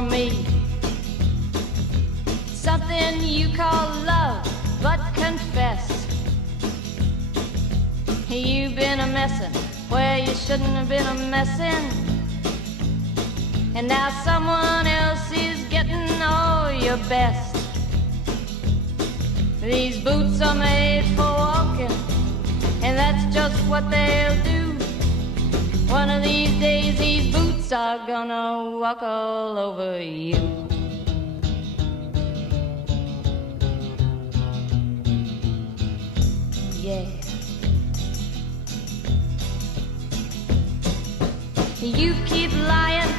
for me. Something you call love, but confess you've been a messin' where you shouldn't have been a messin'. And now someone else is getting all your best. These boots are made for walking, and that's just what they'll do. One of these days these boots are gonna walk all over you. Yeah. You keep lying